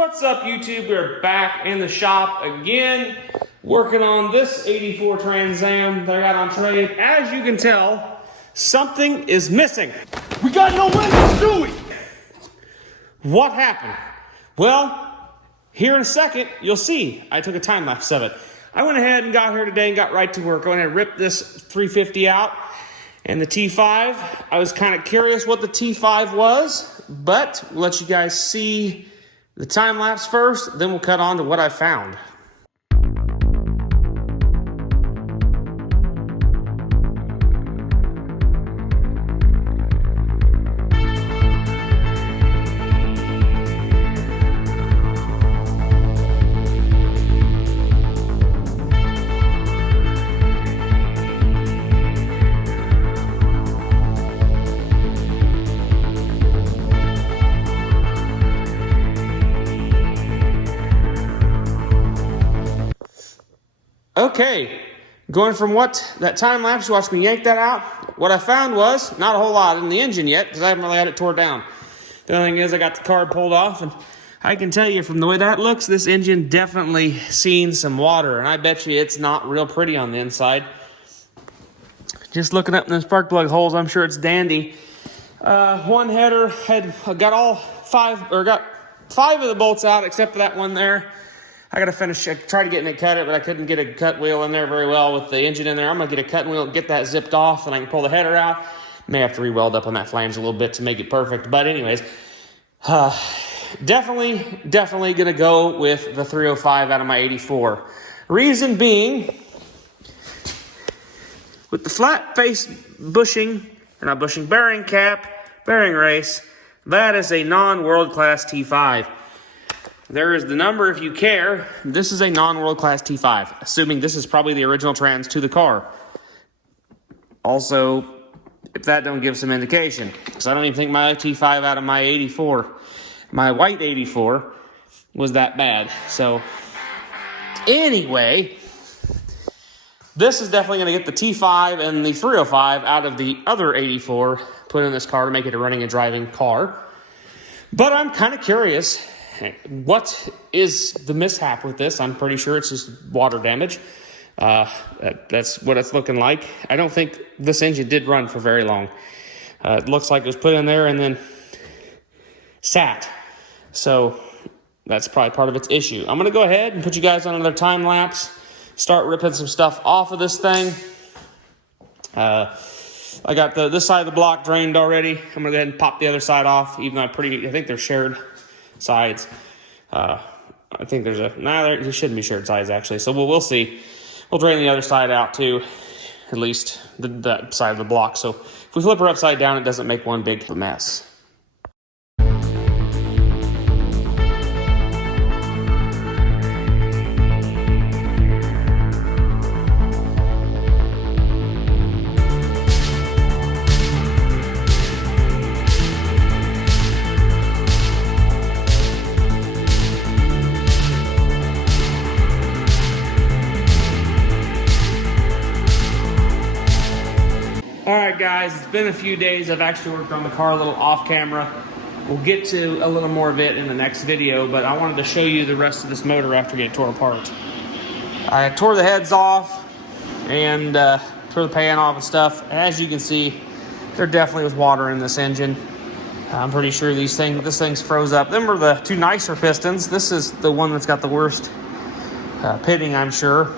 What's up, YouTube? We're back in the shop again, working on this 84 Trans Am that I got on trade. As you can tell, something is missing. We got no windows, do we? What happened? Well, here in a second, you'll see. I took a time lapse of it. I went ahead and got here today and got right to work. I went ahead and ripped this 350 out and the T5. I was kind of curious what the T5 was, but we'll let you guys see the time lapse first, then we'll cut on to what I found. Okay, going from what that time lapse, you watched me yank that out. What I found was not a whole lot in the engine yet because I haven't really had it tore down. The only thing is I got the card pulled off, and I can tell you from the way that looks, this engine definitely seen some water, and I bet you it's not real pretty on the inside. Just looking up in the spark plug holes, I'm sure it's dandy. One header got five of the bolts out except for that one there. I got to finish. I tried to get it cut it, but I couldn't get a cut wheel in there very well with the engine in there. I'm going to get a cut wheel, get that zipped off, and I can pull the header out. May have to re-weld up on that flange a little bit to make it perfect. But anyways, definitely going to go with the 305 out of my 84. Reason being, with the flat face bushing, or not bushing, bearing cap, bearing race, that is a non-world class T5. There is the number if you care. This is a non-world class T5, assuming this is probably the original trans to the car. Also, if that don't give some indication, because I don't even think my T5 out of my 84, my white 84, was that bad. So, anyway, this is definitely going to get the T5 and the 305 out of the other 84 put in this car to make it a running and driving car. But I'm kind of curious. What is the mishap with this? I'm pretty sure it's just water damage. That's what it's looking like. I don't think this engine did run for very long. It looks like it was put in there and then sat. So that's probably part of its issue. I'm going to go ahead and put you guys on another time lapse. Start ripping some stuff off of this thing. I got this side of the block drained already. I'm going to go ahead and pop the other side off, even though I think they're shared sides. I think there shouldn't be shared sides actually, so we'll see. We'll drain the other side out too, at least that side of the block, so if we flip her upside down it doesn't make one big mess. Alright guys, it's been a few days. I've actually worked on the car a little off camera. We'll get to a little more of it in the next video, but I wanted to show you the rest of this motor after getting tore apart. I tore the heads off and tore the pan off and stuff. As you can see, there definitely was water in this engine. I'm pretty sure this thing's froze up. Them are the two nicer pistons. This is the one that's got the worst pitting, I'm sure.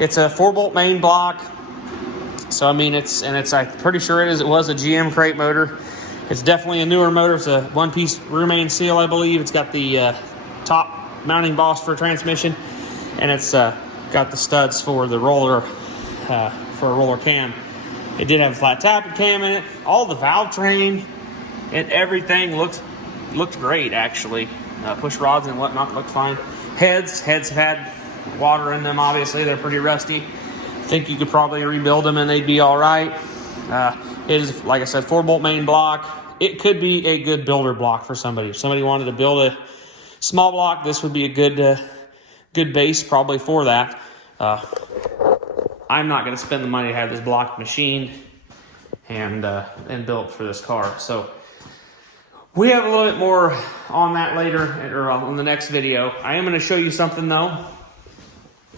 It's a 4-bolt main block. So I mean, I'm pretty sure it was a GM crate motor. It's definitely a newer motor. It's a one-piece rear main seal, I believe. It's got the top mounting boss for transmission, and it's got the studs for the roller, for a roller cam. It did have a flat tapping cam in it. All the valve train and everything looked great, actually. Push rods and whatnot looked fine. Heads have had water in them. Obviously, they're pretty rusty. I think you could probably rebuild them and they'd be all right. It is, like I said, 4-bolt main block. It could be a good builder block for somebody. If somebody wanted to build a small block, this would be a good base probably for that. I'm not going to spend the money to have this block machined and built for this car. So We have a little bit more on that later, or on the next video. I am going to show you something though,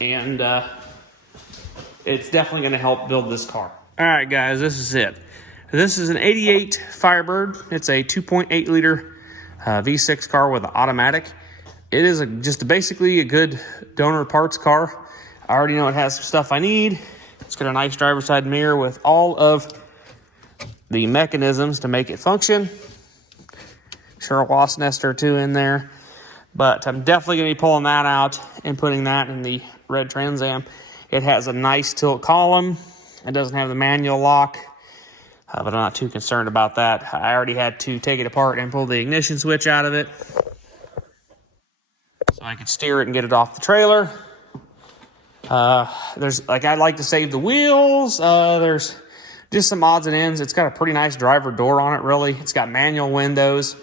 and it's definitely going to help build this car. All right, guys, this is it. This is an 88 Firebird. It's a 2.8 liter V6 car with an automatic. It is just basically a good donor parts car. I already know it has some stuff I need. It's got a nice driver's side mirror with all of the mechanisms to make it function. Sure, a wasp nest or two in there, but I'm definitely going to be pulling that out and putting that in the red Trans Am. It has a nice tilt column. It doesn't have the manual lock, but I'm not too concerned about that. I already had to take it apart and pull the ignition switch out of it so I could steer it and get it off the trailer. I'd like to save the wheels. There's just some odds and ends. It's got a pretty nice driver door on it, really. It's got manual windows.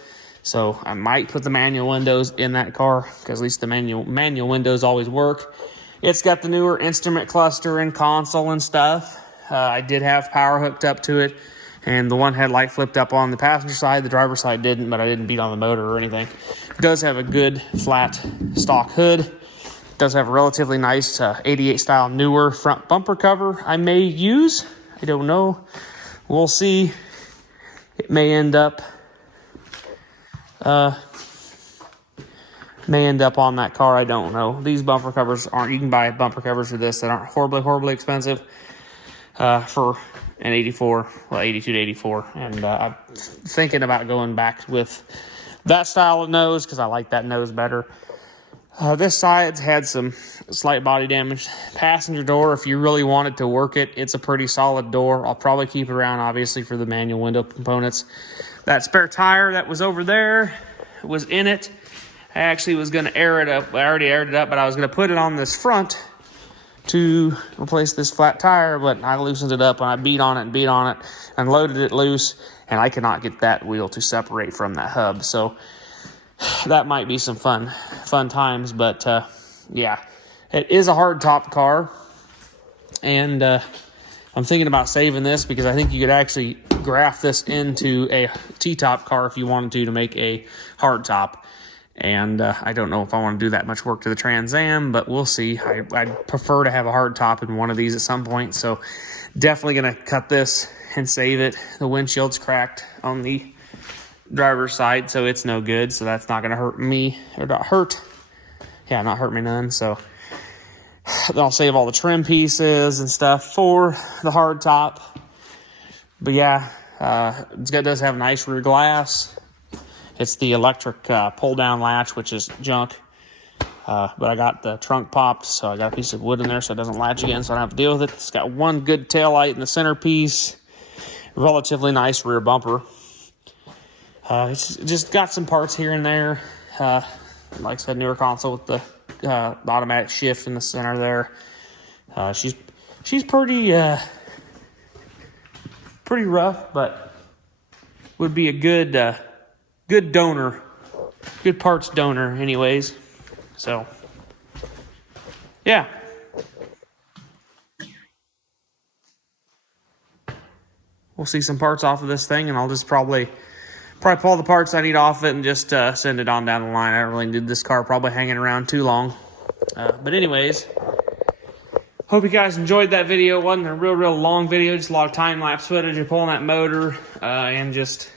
So I might put the manual windows in that car because at least the manual windows always work. It's got the newer instrument cluster and console and stuff. I did have power hooked up to it, and the one headlight flipped up on the passenger side. The driver's side didn't, but I didn't beat on the motor or anything. It does have a good flat stock hood. It does have a relatively nice 88 style newer front bumper cover I may use. I don't know. We'll see. It may end up on that car. I don't know. These bumper covers aren't, you can buy bumper covers for this that aren't horribly expensive for an 84, well, 82 to 84. And I'm thinking about going back with that style of nose because I like that nose better. This side's had some slight body damage. Passenger door, if you really wanted to work it, it's a pretty solid door. I'll probably keep it around, obviously, for the manual window components. That spare tire that was over there was in it. I actually was going to air it up. I already aired it up, but I was going to put it on this front to replace this flat tire, but I loosened it up and I beat on it and loaded it loose, and I cannot get that wheel to separate from that hub. So that might be some fun times, but yeah, it is a hard top car, and I'm thinking about saving this because I think you could actually graft this into a T-top car if you wanted to make a hard top. And I don't know if I want to do that much work to the Trans Am, but we'll see. I'd prefer to have a hard top in one of these at some point, so definitely going to cut this and save it. The windshield's cracked on the driver's side, so it's no good, so that's not going to hurt me, or not hurt me none. So then I'll save all the trim pieces and stuff for the hard top. But yeah, it does have nice rear glass. It's the electric pull-down latch, which is junk. But I got the trunk popped, so I got a piece of wood in there so it doesn't latch again, so I don't have to deal with it. It's got one good taillight in the centerpiece. Relatively nice rear bumper. It's just got some parts here and there. Like I said, newer console with the automatic shift in the center there. She's pretty rough, but would be a good donor, good parts donor anyways. So yeah, we'll see some parts off of this thing, and I'll just probably pull the parts I need off it and just send it on down the line. I don't really need this car probably hanging around too long. But anyways, hope you guys enjoyed that video. It wasn't a real long video, just a lot of time-lapse footage of pulling that motor and just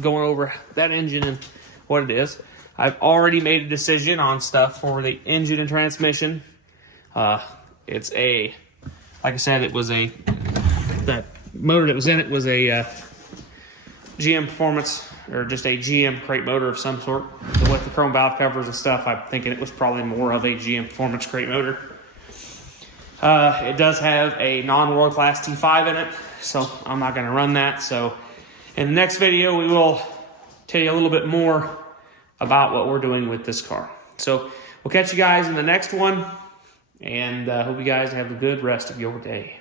going over that engine and what it is. I've already made a decision on stuff for the engine and transmission. It's like I said, that motor that was in it was a GM Performance, or just a GM crate motor of some sort. So with the chrome valve covers and stuff, I'm thinking it was probably more of a GM Performance crate motor. It does have a non-World Class T5 in it, so I'm not going to run that. So in the next video, we will tell you a little bit more about what we're doing with this car. So we'll catch you guys in the next one, and hope you guys have a good rest of your day.